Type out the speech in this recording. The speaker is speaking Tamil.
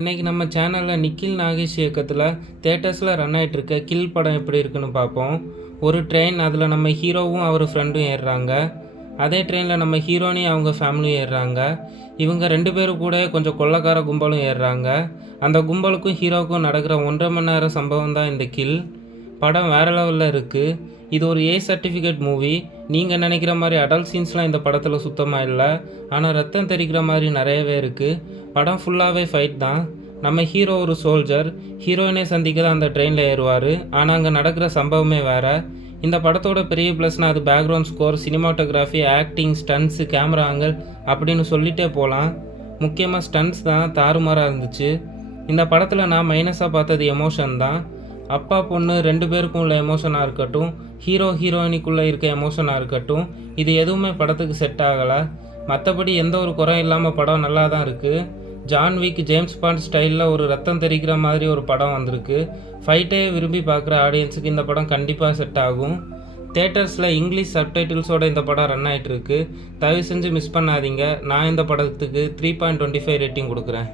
இன்றைக்கி நம்ம சேனலில் நிக்கில் நாகேஷ் இயக்கத்தில் தேட்டர்ஸில் ரன் ஆகிட்டுருக்க கில் படம் எப்படி இருக்குன்னு பார்ப்போம். ஒரு ட்ரெயின், அதில் நம்ம ஹீரோவும் அவர் ஃப்ரெண்டும் ஏறுறாங்க. அதே ட்ரெயினில் நம்ம ஹீரோனி அவங்க ஃபேமிலியும் ஏறுறாங்க. இவங்க 2 பேரும் கூட கொஞ்சம் கொள்ளைக்கார கும்பலும் ஏறுறாங்க. அந்த கும்பலுக்கும் ஹீரோவுக்கும் நடக்கிற 1.5 மணி நேரம் சம்பவம் தான் இந்த கில். படம் வேறு லெவலில் இருக்குது. இது ஒரு ஏ சர்டிஃபிகேட் மூவி. நீங்கள் நினைக்கிற மாதிரி அடல்ட் சீன்ஸ்லாம் இந்த படத்தில் சுத்தமாக இல்லை. ஆனால் ரத்தம் தெரிக்கிற மாதிரி நிறையவே இருக்குது. படம் ஃபுல்லாகவே ஃபைட் தான். நம்ம ஹீரோ ஒரு சோல்ஜர், ஹீரோயினை சந்திக்க தான் அந்த ட்ரெயினில் ஏறுவார். ஆனால் அங்கே நடக்கிற சம்பவமே வேறு. இந்த படத்தோட பெரிய ப்ளஸ்னால் அது background score, cinematography, acting, stunts, camera angle அப்படின்னு சொல்லிகிட்டே போகலாம். முக்கியமாக ஸ்டன்ட்ஸ் தான் தாறுமாறாக இருந்துச்சு. இந்த படத்தில் நான் மைனஸாக பார்த்தது எமோஷன் தான். அப்பா பொண்ணு 2 பேருக்கும் உள்ள எமோஷனாக இருக்கட்டும், ஹீரோ ஹீரோயினிக்குள்ளே இருக்க எமோஷனாக இருக்கட்டும், இது எதுவுமே படத்துக்கு செட் ஆகலை. மற்றபடி எந்த ஒரு குறையும் இல்லாமல் படம் நல்லா தான் இருக்குது. ஜான் விக், ஜேம்ஸ் பாண்ட் ஸ்டைலில் ஒரு ரத்தம் தெரிக்கிற மாதிரி ஒரு படம் வந்திருக்கு. ஃபைட்டே விரும்பி பார்க்குற ஆடியன்ஸுக்கு இந்த படம் கண்டிப்பாக செட் ஆகும். தேட்டர்ஸில் இங்கிலீஷ் சப்டைட்டில்ஸோடு இந்த படம் ரன் ஆகிட்டுருக்கு. தயவு செஞ்சு மிஸ் பண்ணாதீங்க. நான் இந்த படத்துக்கு 3.25 ரேட்டிங் கொடுக்குறேன்.